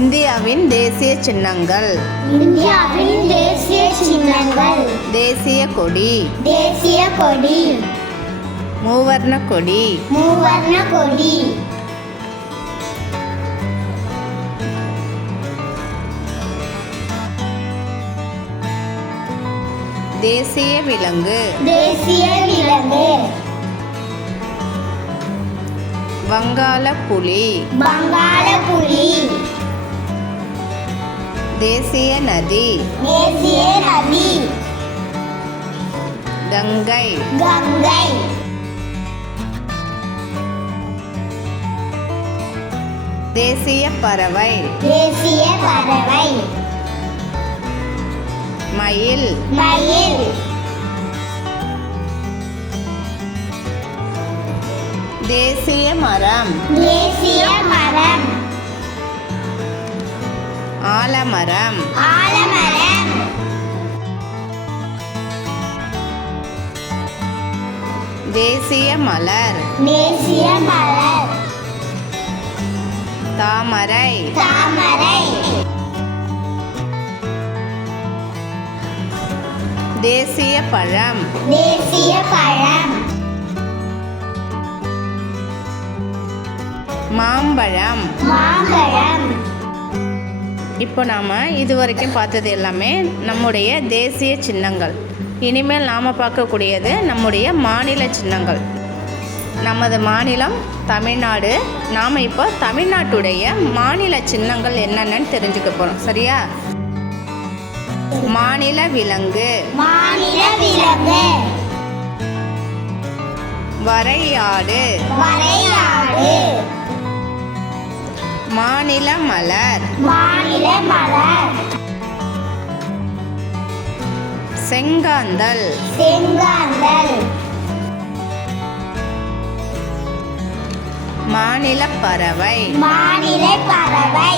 இந்தியாவின் தேசிய சின்னங்கள். இந்தியாவின் தேசிய சின்னங்கள். தேசிய கொடி. தேசிய கொடி. மூவர்ண கொடி. மூவர்ண கொடி. தேசிய விலங்கு. தேசிய விலங்கு. வங்காள புலி. வங்காள புலி. தேசிய நதி. தேசிய நதி. கங்கை. கங்கை. தேசிய பறவை. தேசிய பறவை. மயில். மயில். தேசிய மரம். தேசிய மரம். ஆலமரம். ஆலமரம். தேசிய மலர். தேசிய மலர். தாமரை. தாமரை. தேசிய பழம். தேசிய பழம். மாம்பழம். மாம்பழம். இப்போ நாம் இது வரைக்கும் பார்த்தது எல்லாமே நம்முடைய தேசிய சின்னங்கள். இனிமேல் நாம் பார்க்கக்கூடியது நம்முடைய மாநில சின்னங்கள். நமது மாநிலம் தமிழ்நாடு. நாம் இப்போ தமிழ்நாட்டுடைய மாநில சின்னங்கள் என்னென்னு தெரிஞ்சுக்க போகிறோம் சரியா? மாநில விலங்கு. மாநில விலங்கு. வரையாடு. வரையாடு. மாநில மலர். மாநில மலர். செங்காந்தல். செங்காந்தல். மாநில பறவை. மாநில பறவை.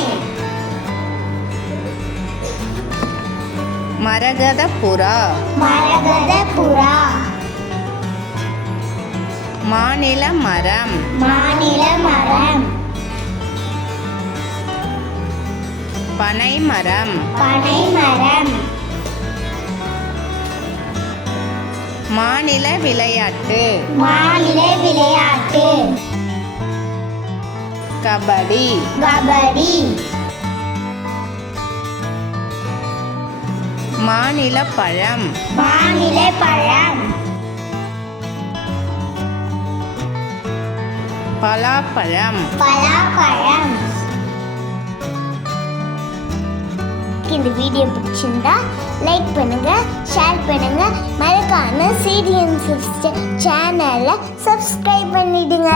மரகத புறா மரகத புறா மாநில மரம். மாநில மரம். பனை மரம் பனை மரம் மாநில விளையாட்டு. மாநில விளையாட்டு. கபடி. கபடி. மாநில பழம். மாநில பழம். பலாப்பழம். பலாப்பழம். இந்த வீடியோ பிடிச்சிருந்தா லைக் பண்ணுங்க ஷேர் பண்ணுங்க. மறக்காம சீரியன் சிஸ்டர் சேனலை சப்ஸ்கிரைப் பண்ணிடுங்க.